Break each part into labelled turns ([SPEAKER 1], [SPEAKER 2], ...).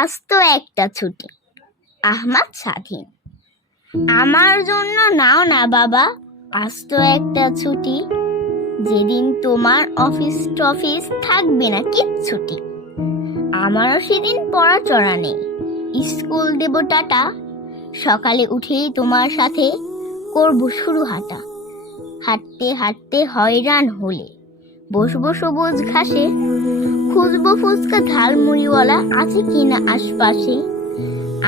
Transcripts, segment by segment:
[SPEAKER 1] আজ তো একটা ছুটি। আহমাদ স্বাধীন। আমার জন্য নাও না বাবা আজ তো একটা ছুটি। যেদিন তোমার অফিস টফিস থাকবে না কিচ্ছুটি আমারও সেদিন পড়াচড়া নেই। স্কুল দেব টাটা। সকালে উঠেই তোমার সাথে করব শুরু হাঁটা। হাঁটতে হাঁটতে হয়রান হলে। বসবো সবুজ ঘাসে। খুঁজবো ফুচকা ঝালমুড়িওয়ালা আছে কিনা আশপাশে।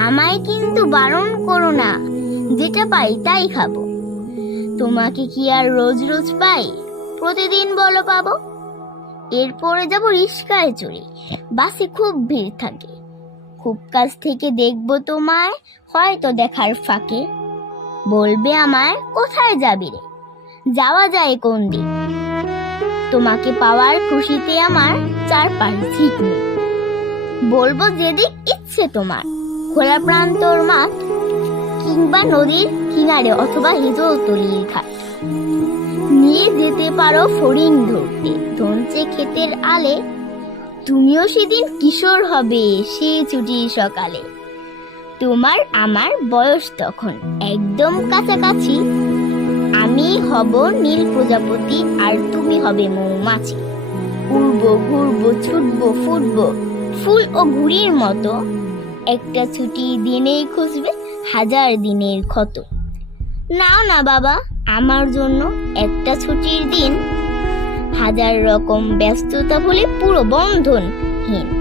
[SPEAKER 1] আমায় কিন্তু বারণ করো না, যেটা পাই তাই খাব। তোমাকে কি আর রোজ রোজ পাই? প্রতিদিন বলো পাবো। এরপরে যাব রিস্কায় চড়ে, বাসে খুব ভিড় থাকে। খুব কাছ থেকে দেখব তোমায়, হয়তো দেখার ফাঁকে। বলবে আমায়, কোথায় যাবি রে? যাওয়া যায় কোন দিক তোমাকে পাওয়ার খুশিতে আমার চারপাশ ঠিক নেই বলব যেদিক ইচ্ছে তোমার। খোলা প্রান্তর মাঠ কিংবা নদীর কিনারে অথবা হিজলতলির ঘাট। নিয়ে যেতে পারো ফড়িং ধরতে। ধনচে ক্ষেতের আলে তুমিও সেদিন কিশোর হবে সে ছুটি সকালে। তোমার আমার বয়স তখন একদম কাছাকাছি। আমি হব নীল প্রজাপতি আর তুমি হবে মৌমাছি। উড়বো, ঘুরবো, ছুটব, ফুটব, ফুল ও ঘুড়ির মতো। একটা ছুটি দিনেই খুঁজবে, হাজার দিনের ক্ষত। নাও না বাবা, আমার জন্য একটা ছুটির দিন। হাজার রকম ব্যস্ততা বলে পুরো বন্ধনহীন।